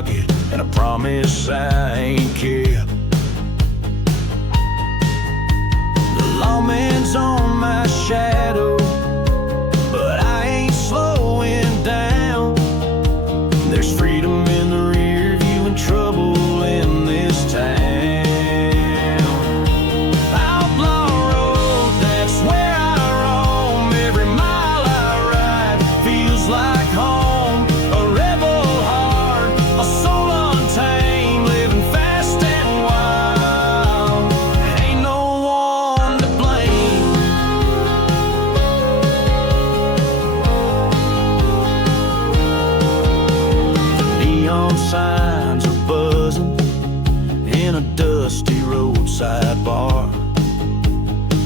pocket, and a promise I ain't kept. The lawman's on my shadow, but I ain't slowing down. There's freedom in the rear view and trouble in this town. Outlaw road, that's where I roam. Every mile I ride feels like home. A rebel heart, a soul untamed, living fast and wild. Ain't no one to blame. The neon signs are buzzing in a dusty roadside bar.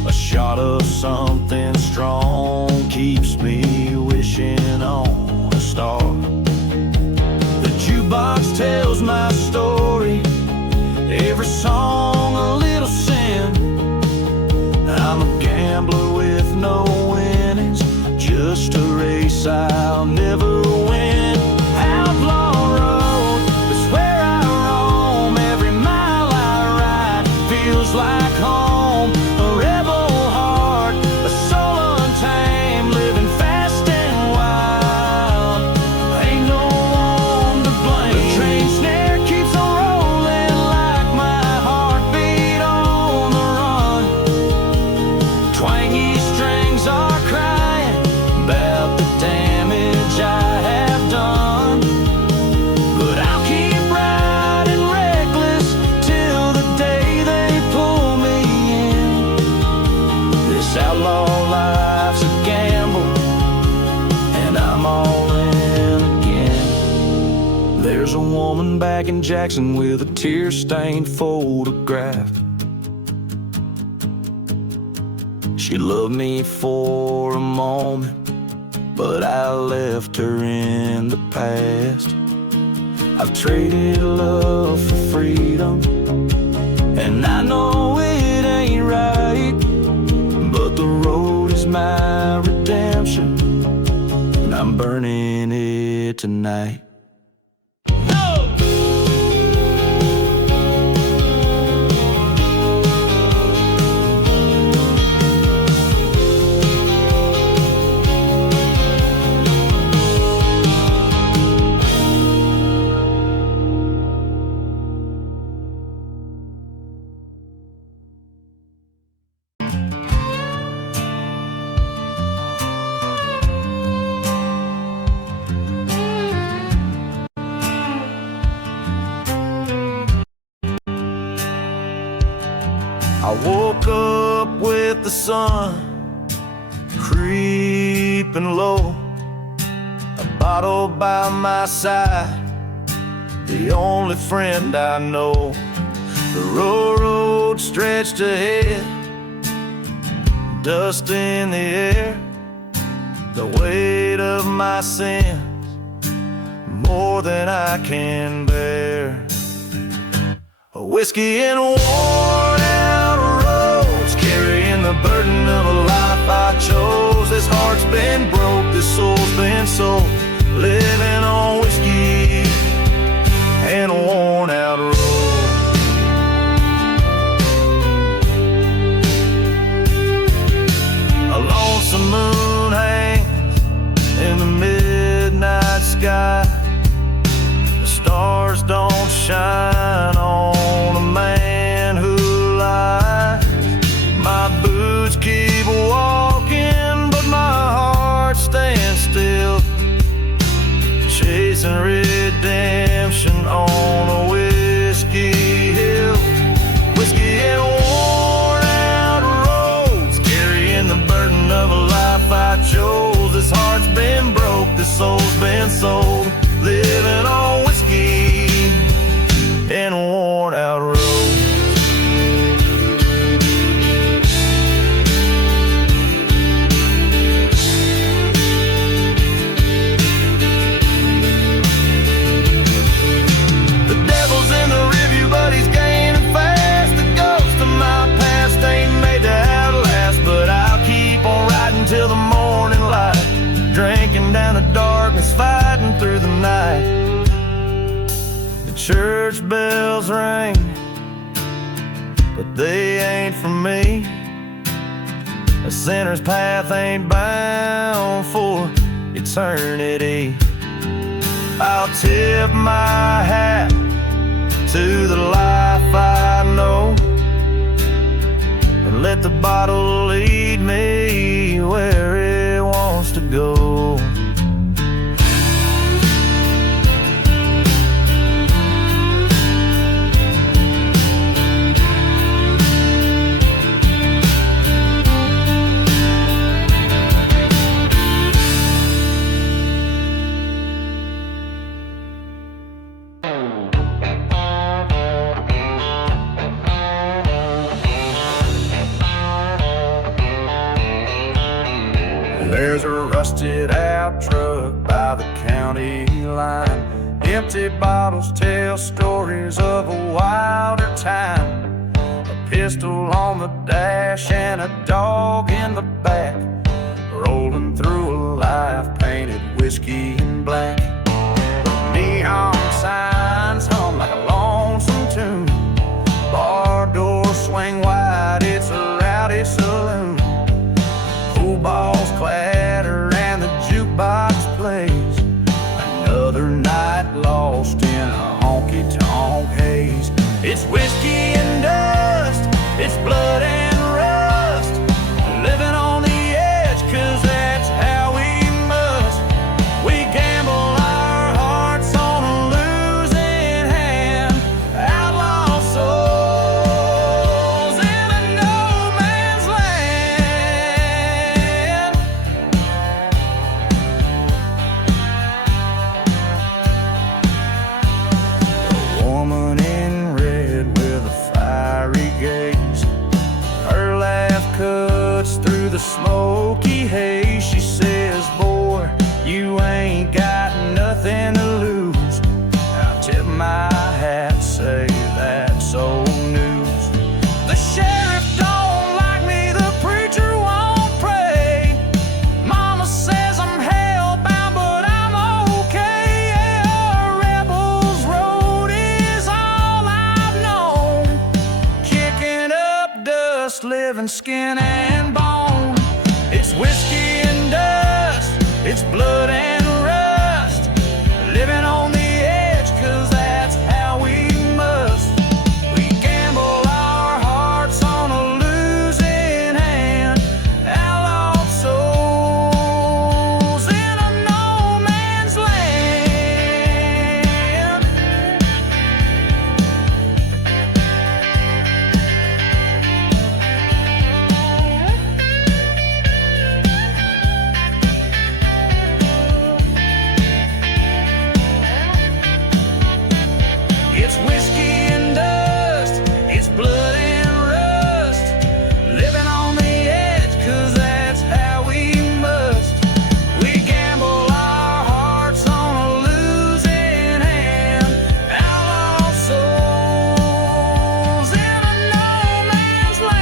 A shot of something strong keeps me wishing on a star. The jukebox tells my story, every song a little sin. I'm a gambler with no winnings, just a race I'll never win. Outlaw road, that's where I roam. Every mile I ride feels like home. A rebel heart, a soul untamed, living fast and wild. Ain't no one to blame. The train snare keeps on rolling like my heartbeat on the run. Twangy strings are crying about the damage I have done. But I'll keep riding reckless till the day they pull me in. This outlaw life's a gamble, and I'm all in again. There's a woman back in Jackson with a tear-stained photograph. She loved me for a moment, but I left her in the past. I've traded love for freedom, and I know it ain't right, but the road is my redemption, and I'm burning it tonight. I woke up with the sun creeping low, a bottle by my side, the only friend I know. The railroad stretched ahead, dust in the air, the weight of my sins, more than I can bear. A whiskey and worn out roads, carrying the burden of a life I chose. This heart's been broke, this soul's been sold, living on whiskey and a worn out road. A lonesome moon hangs in the midnight sky. The stars don't shine on a man who lies. My boots keep walking, but my heart stands still, chasing redemption on a whiskey hill. Whiskey and worn out roads, carrying the burden of a life I chose. This heart's been broke, this soul's been sold, living on whiskey and worn out roads. The devil's in the rearview, but he's gaining fast. The ghost of my past ain't made to outlast, but I'll keep on riding till the morning light, drinking down the darkness, fighting through they ain't for me. A sinner's path ain't bound for eternity. I'll tip my hat to the life I know, and let the bottle lead me where it wants to go. There's a rusted out truck by the county line. Empty bottles tell stories of a wilder time. A pistol on the dash and a dog in the back, rolling through a life painted whiskey and black. Neon signs hum like a lonesome tune. Bar doors swing wide, it's a rowdy saloon. Pool balls clatter and the jukebox plays. Another night lost in a honky-tonk haze. It's whiskey and dust, it's blood and rust, living on the edge, 'cause that's how we must. We gamble our hearts on a losing hand, outlaw souls in a no man's land. A woman in red with a fiery gaze, her laugh cuts through the smoky haze. She says, boy, you ain't got nothing to lose. I tip my hat, say that's old news. The sheriff don't like me, the preacher won't pray. Mama says I'm hellbound, but I'm okay. Yeah, Rebel's Road is all I've known. Kicking up dust, living skin and bone. It's whiskey and dust, it's blood and rust, living on the edge, 'cause that's how we must. We gamble our hearts on a losing hand, outlaw souls in a no man's land. It's whiskey and dust, it's blood and rust, living on the edge, 'cause that's how we must. We gamble our hearts on a losing hand, outlaw souls in a no man's land.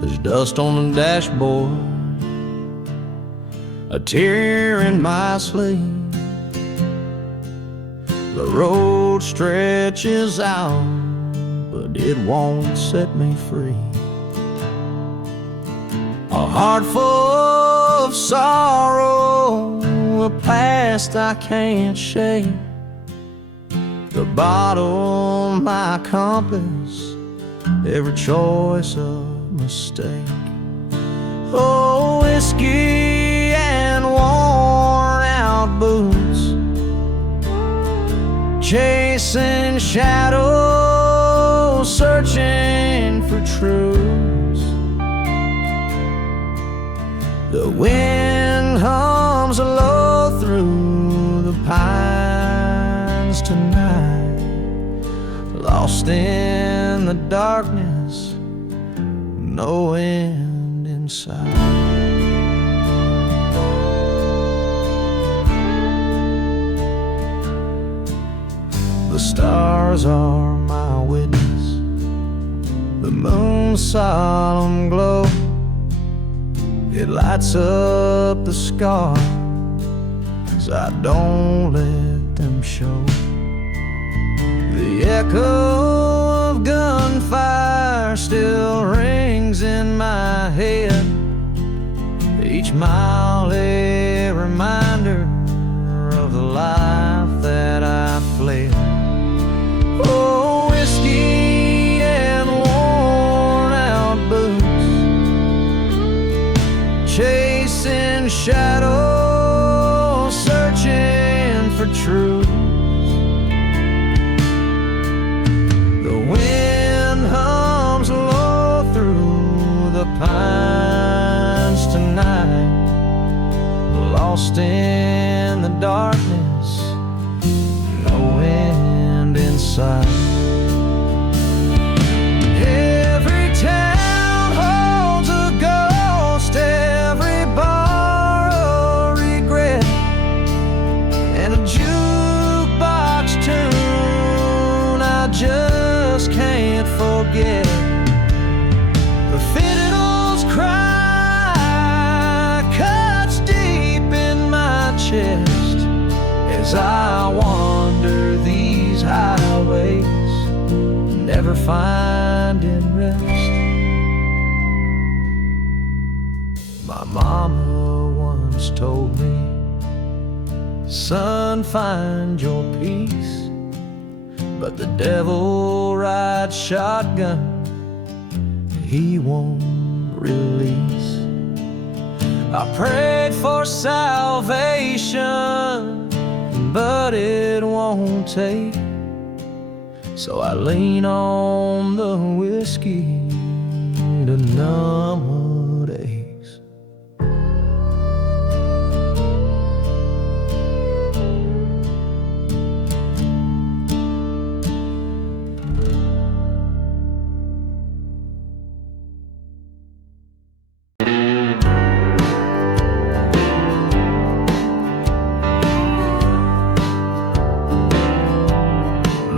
There's dust on the dashboard, a tear in my sleeve. The road stretches out, but it won't set me free. A heart full of sorrow, a past I can't shake. The bottle, my compass, every choice a mistake. Oh, whiskey and worn out boots, chasing shadows, searching for truths. The wind hums low through the pines tonight, lost in the darkness no end in sight. The stars are my witness, the moon's solemn glow, it lights up the scars I don't let them show. The echo of gunfire still rings in my head, each mile a reminder of the life that I fled. Oh, whiskey and worn out boots, chasing shadows, searching for truth. The wind hums low through the pines tonight, lost in the darkness, no end in sight. Every town holds a ghost, every bar a regret, and a jukebox tune I just can't forget. The fiddle's cry cuts deep in my chest as I wander these highways, never finding rest. My mama once told me, son, find your peace, but the devil rides shotgun, he won't release. I prayed for salvation, but it won't take, so I lean on the whiskey to numb what aches.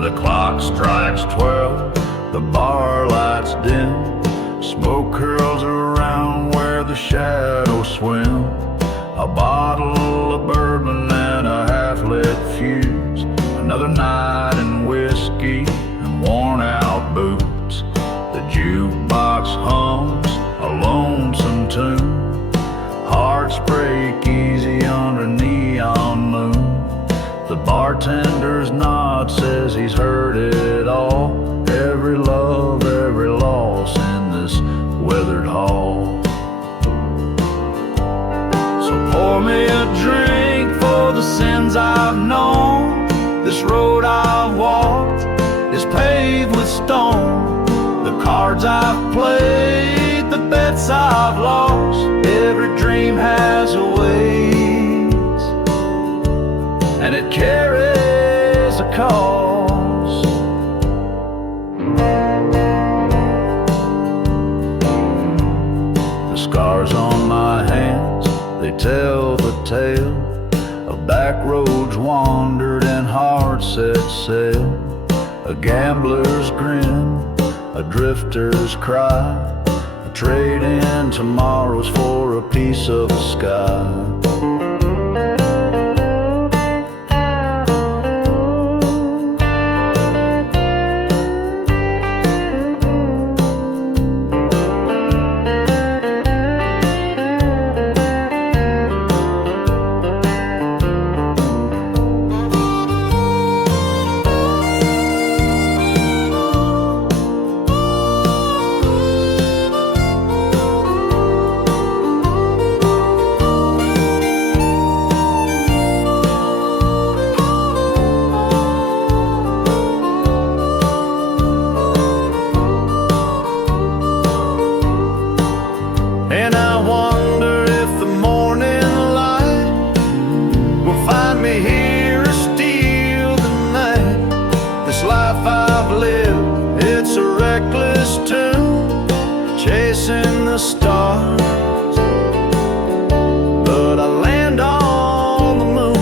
The clock strikes 12, the bar lights dim, smoke curls around where the shadows swim. A bottle of bourbon and a half-lit fuse, another night in whiskey and worn-out boots. The jukebox hums a lonesome tune, hearts break easy under a neon moon. The bartender's nod says he's heard it all, every love, every loss in this weathered hall. So pour me a drink for the sins I've known. This road I've walked is paved with stone. The cards I've played, the bets I've lost, every dream has a weight, and it carries a cost. The scars on my hands, they tell the tale of backroads wandered and hearts set sail. A gambler's grin, a drifter's cry, a trade in tomorrows for a piece of the sky. chasing the stars, but I land on the moon.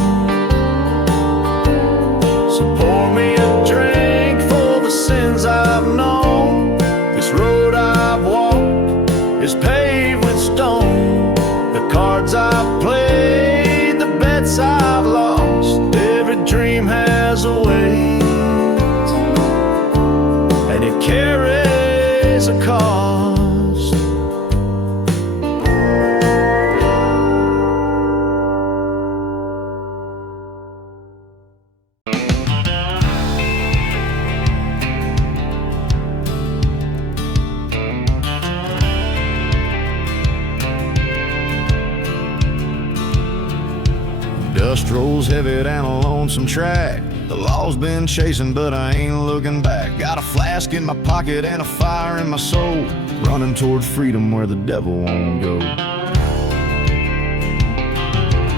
So pour me a drink for the sins I've known. This road I've walked is paved with stone. The cards I've played, the bets I've lost, every dream has a weight, and it carries a cost. Dust rolls heavy down a lonesome track. The law's been chasing, but I ain't looking back. Got a flask in my pocket and a fire in my soul, running toward freedom where the devil won't go.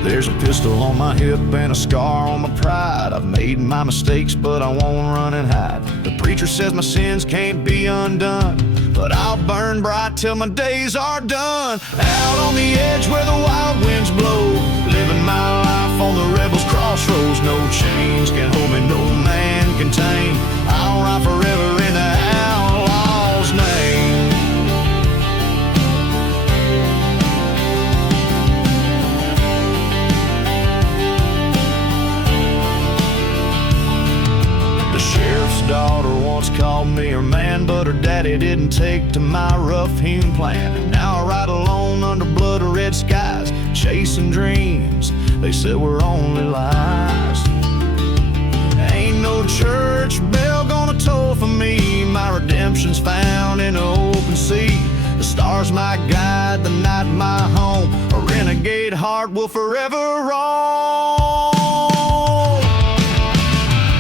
There's a pistol on my hip and a scar on my pride. I've made my mistakes, but I won't run and hide. The preacher says my sins can't be undone, but I'll burn bright till my days are done. Out on the edge where the wild winds blow, living my life on the rebel's crossroads. No chains can hold me, no man can tame. I'll ride forever in the outlaw's name. The sheriff's daughter once called me her man, but her daddy didn't take to my rough-hewn plan. And now I ride alone under blood-red skies, chasing dreams they said were only lies. Ain't no church bell gonna toll for me. My redemption's found in the open sea. The stars my guide, the night my home. A renegade heart will forever roam.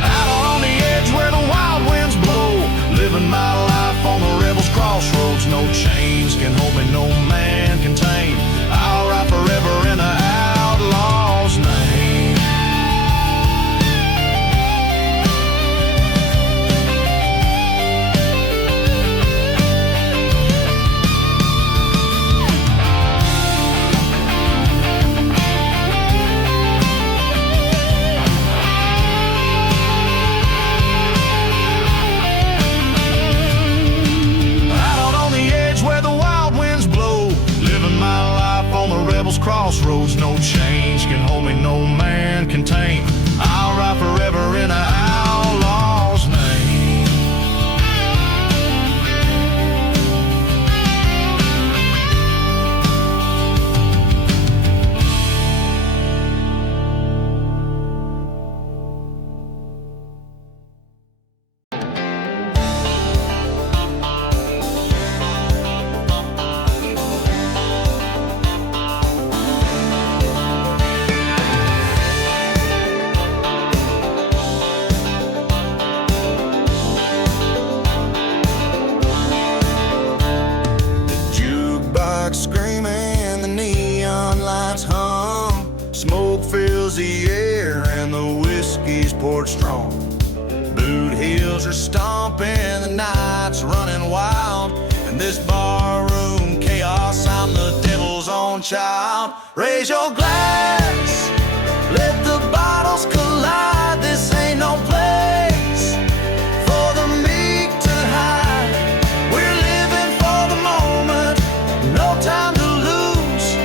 Out on the edge where the wild winds blow, living my life on the rebel's crossroads. No chains can hold me, no man can tame. I'll ride forever in the outlaw's name. Crossroads, no change can hold me, no man can tame. I'll ride forever in an outlaw's name. Screaming, the neon lights hum, smoke fills the air and the whiskey's poured strong. Boot heels are stomping, the night's running wild. In this barroom chaos, I'm the devil's own child. Raise your glass, let the bottles collide. This ain't no place for the meek to hide. We're living for the moment, no time to lose.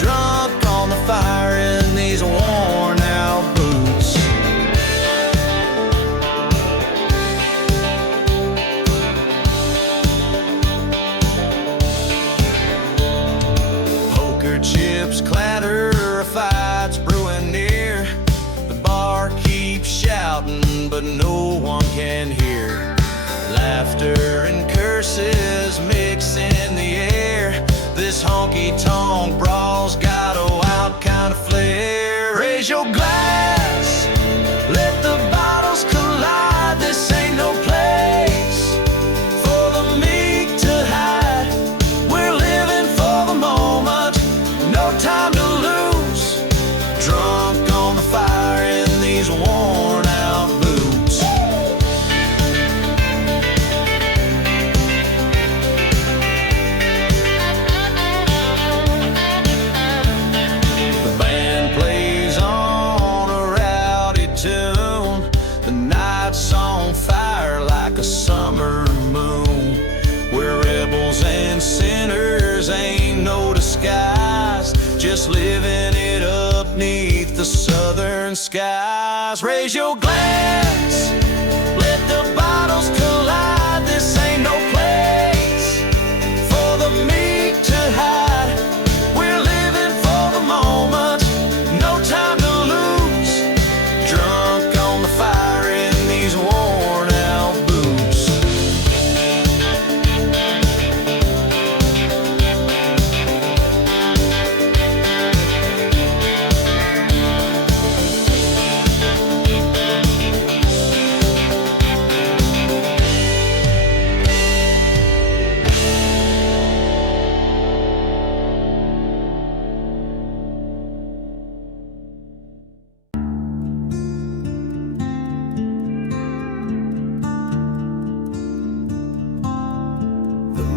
Drunk on the fire in these worn out boots. Poker chips clatter, a fight's brewing near. The bar keeps shouting, but no one can hear. Laughter and curses mix in the air. This honky-tonk brawl's got a wild kind of flair. Raise your glass, let the bottles collide. This ain't no place for the meek to hide. We're living for the moment, no time to lose. Drunk on the fire in these worn out boots. just living it up neath the southern skies. Raise your glass, let the bottles collide. This ain't no place for the meek to hide. We're living for the moment, no time to lose. Drunk on the fire in these worn out boots.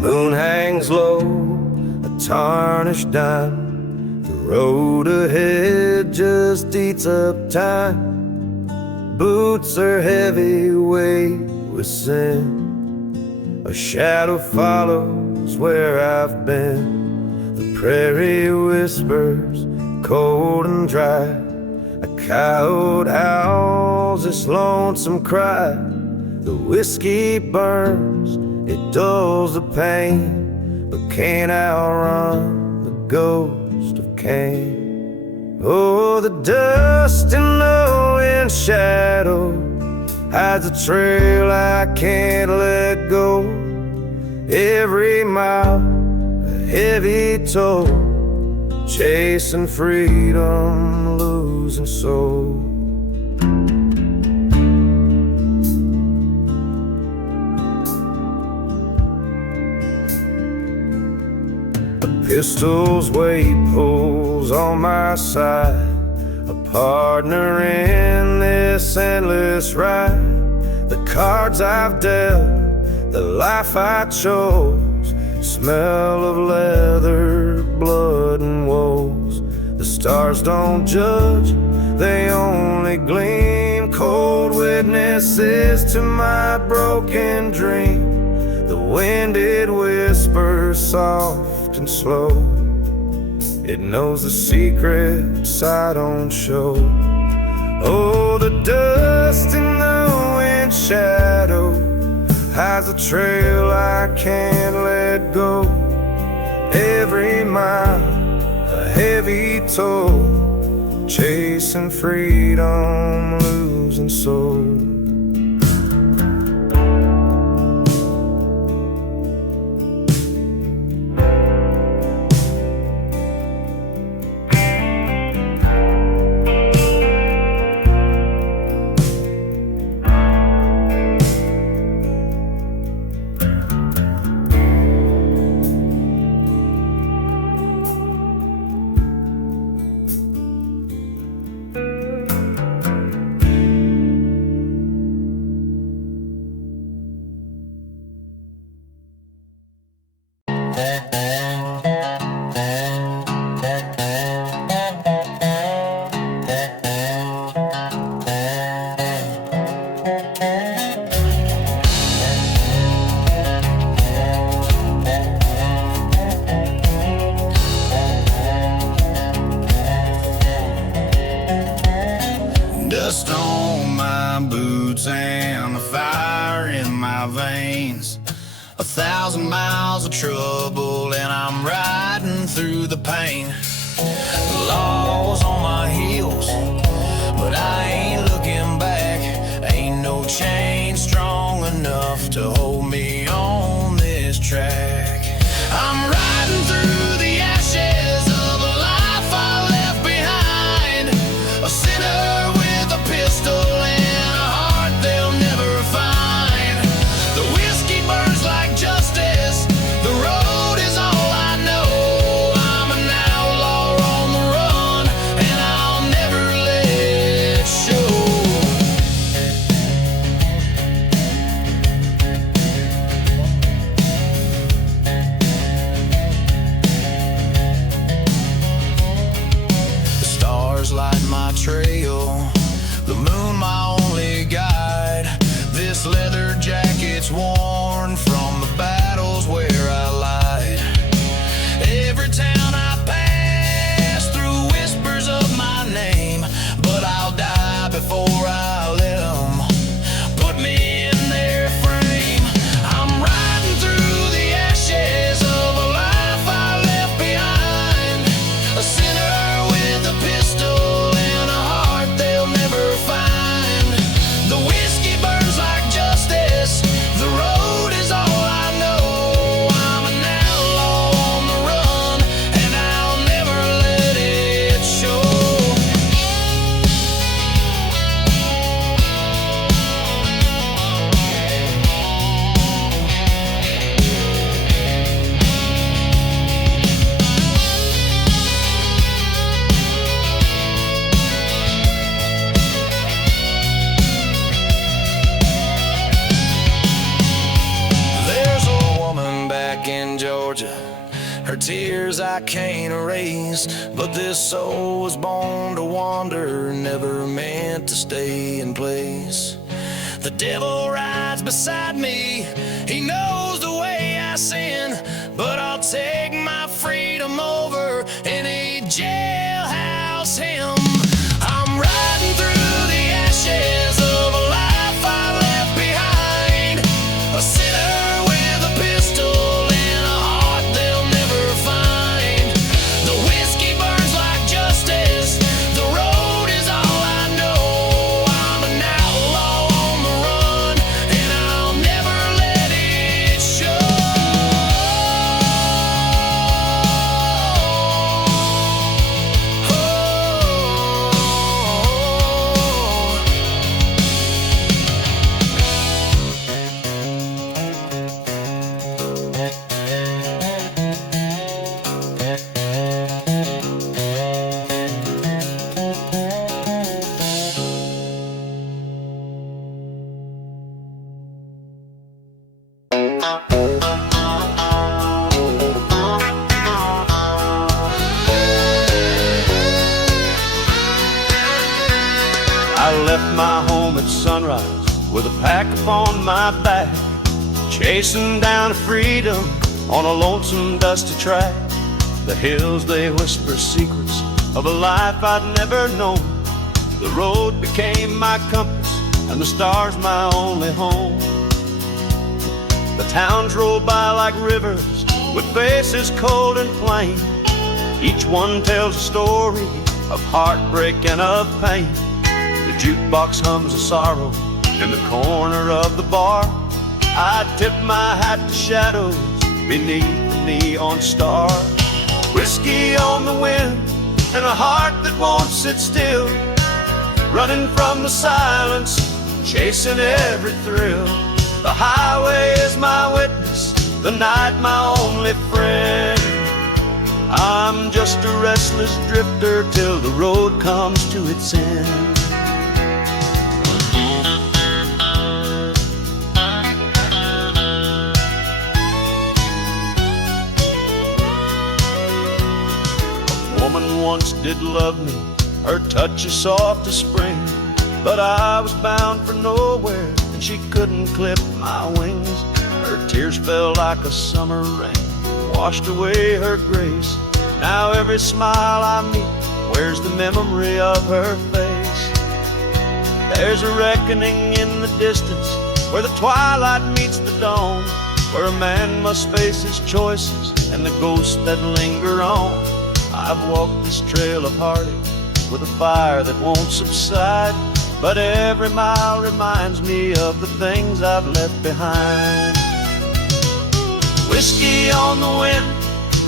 Moon hangs low, a tarnished dime. The road ahead just eats up time. Boots are heavy weight with sin. A shadow follows where I've been. The prairie whispers, cold and dry. A coyote howls its lonesome cry. The whiskey burns, it dulls the pain, but can't outrun the ghost of Cain. Oh, the dust in the wind shadow hides a trail I can't let go. Every mile a heavy toll, chasing freedom, losing soul. Pistol's weight pulls on my side, a partner in this endless ride. The cards I've dealt, the life I chose, smell of leather, blood and woes. The stars don't judge, they only gleam, cold witnesses to my broken dream. The wind, it whispers soft and slow, it knows the secrets I don't show. Oh, the dust in the wind shadow hides a trail I can't let go. Every mile a heavy toll, chasing freedom, losing soul. Dust on my boots and the fire in my veins. 1,000 miles of trouble and I'm riding through the pain. The law's on my heels, but I ain't looking back. Ain't no chain strong enough to hold me on this track. I'm riding through the ashes of a life I left behind, a sinner with a pistol and a heart they'll never find. The whiskey burns like justice, the road is all I know. I'm an outlaw on the run, and I'll never let it show. Her tears I can't erase, but this soul was born to wander, never meant to stay in place. The devil rides beside me, he knows the way I sin, but I'll take my freedom over any jailhouse hymn. I'm riding through the ashes of a life I left behind, a sinner with a pistol and a heart they'll never find. The whiskey burns like justice, the road is all I know. I'm an outlaw on the run, and I'll never let it show. I left my home at sunrise with a pack upon my back, chasing down freedom on a lonesome dusty track. The hills, they whisper secrets of a life I'd never known. The road became my compass and the stars my only home. The towns roll by like rivers with faces cold and plain. Each one tells a story of heartbreak and of pain. The jukebox hums a sorrow in the corner of the bar. I tip my hat to shadows beneath the neon star. Whiskey on the wind and a heart that won't sit still, running from the silence, chasing every thrill. The highway is my witness, the night my only friend. I'm just a restless drifter till the road comes to its end. Woman once did love me, her touch is soft as spring, but I was bound for nowhere and she couldn't clip my wings. Her tears fell like a summer rain, washed away her grace. Now every smile I meet wears the memory of her face. There's a reckoning in the distance where the twilight meets the dawn, where a man must face his choices and the ghosts that linger on. I've walked this trail of heartache with a fire that won't subside, but every mile reminds me of the things I've left behind. Whiskey on the wind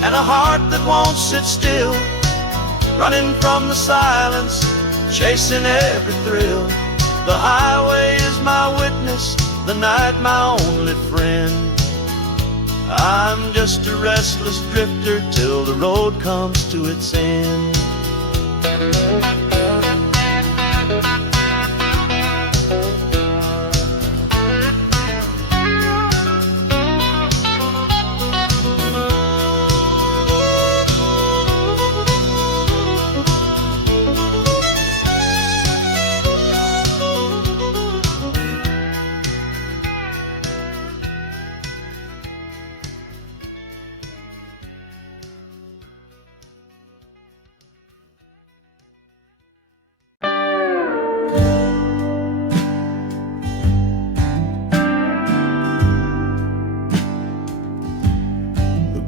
and a heart that won't sit still, running from the silence, chasing every thrill. The highway is my witness, the night my only friend. I'm just a restless drifter till the road comes to its end.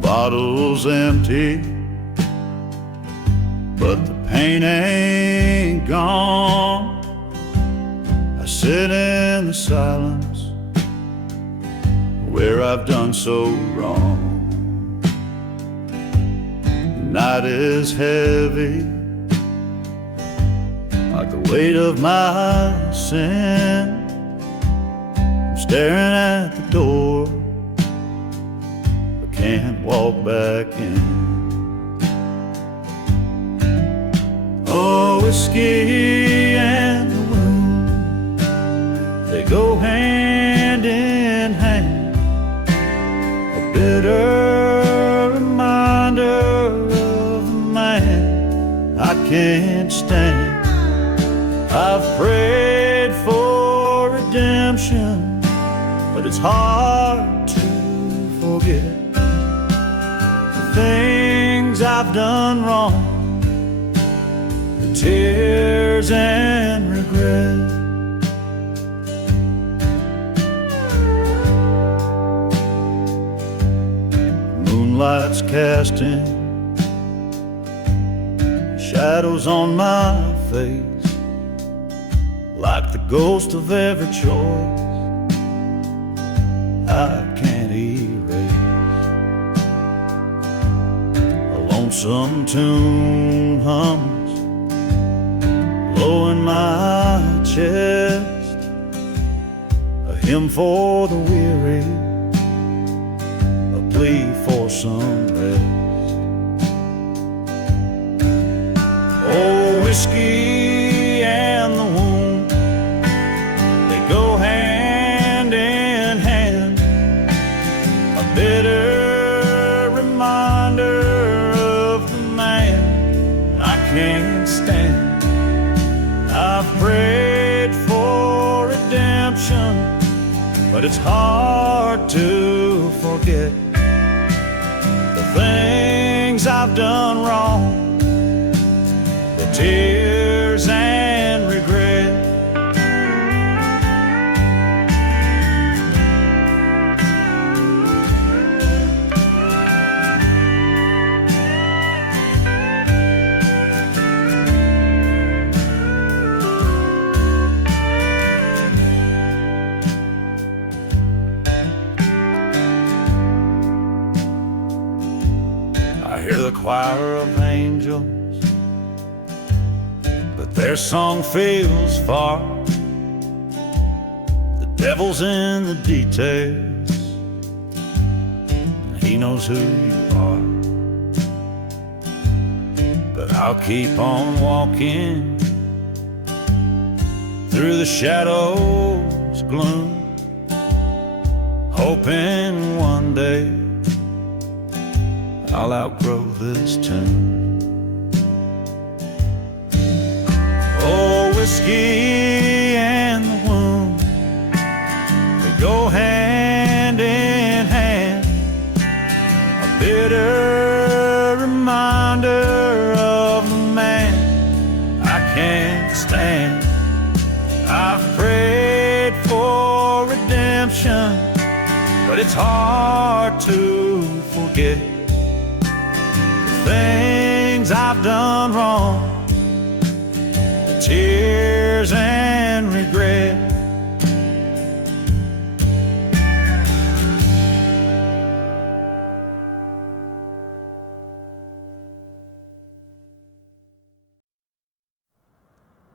Bottle's empty, but the pain ain't gone. I sit in the silence where I've done so wrong. The night is heavy, like the weight of my sin. I'm staring at the door, can't walk back in. Oh, whiskey and the wound, they go hand in hand. A bitter reminder I can't stand. I've prayed for redemption, but it's hard to forget the things I've done wrong, the tears and regret. Moonlight's casting shadows on my face, like the ghost of every choice I can't erase. A lonesome tune hums low in my chest, a hymn for the weary, a plea for some rest. Oh, whiskey and the wound, they go hand in hand, a bitter reminder of the man I can't stand. I've prayed for redemption, but it's hard to forget the things I've done wrong, the tears and regret. I hear the choir of angels, but their song feels far. The devil's in the details, and he knows who you are. But I'll keep on walking through the shadows' gloom, hoping one day I'll outgrow this tune. Oh, whiskey and the wound, they go hand in hand, a bitter reminder of the man I can't stand. I've prayed for redemption, but it's hard to forget things I've done wrong, the tears and regret.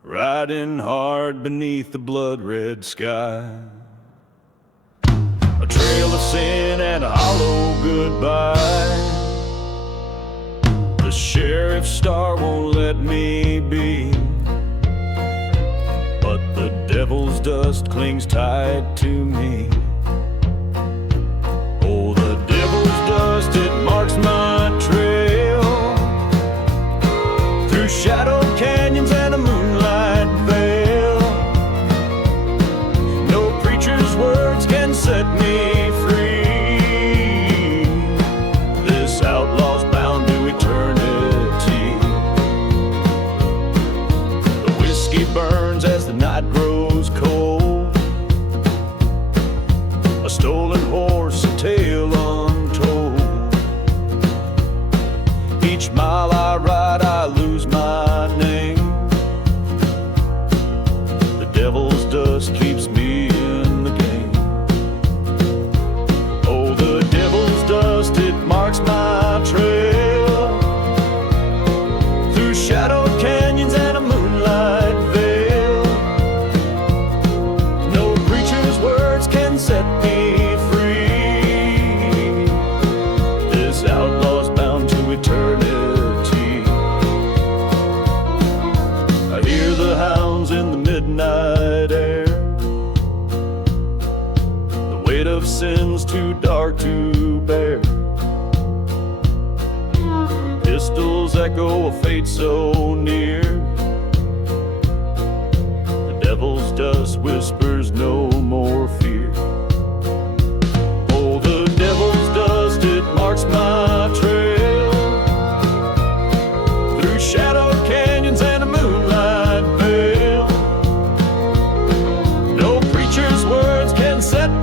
Riding hard beneath the blood-red sky, a trail of sin and a hollow goodbye. The sheriff's star won't let me be, but the devil's dust clings tight to me. Oh, the devil's dust, it marks my trail through shadowed canyons and a moonlight veil. No preacher's words can set me free. This outlaw's bound to eternity. The whiskey burns as the night grows cold, a stolen horse, a tale untold. Each mile I ride, I lose my name. The devil's dust keeps me in the game. Oh, the devil's dust, it marks my trail through shadowed canyons and a moonlight veil. No preacher's words can set me free. This outlaw's bound to eternity. I hear the hounds in the midnight air. The weight of sin's too dark to bear. Pistols echo of fate so near. The devil's dust whispers no more fear. Oh, the devil's dust, it marks my trail through shadowed canyons and a moonlight veil. No preacher's words can set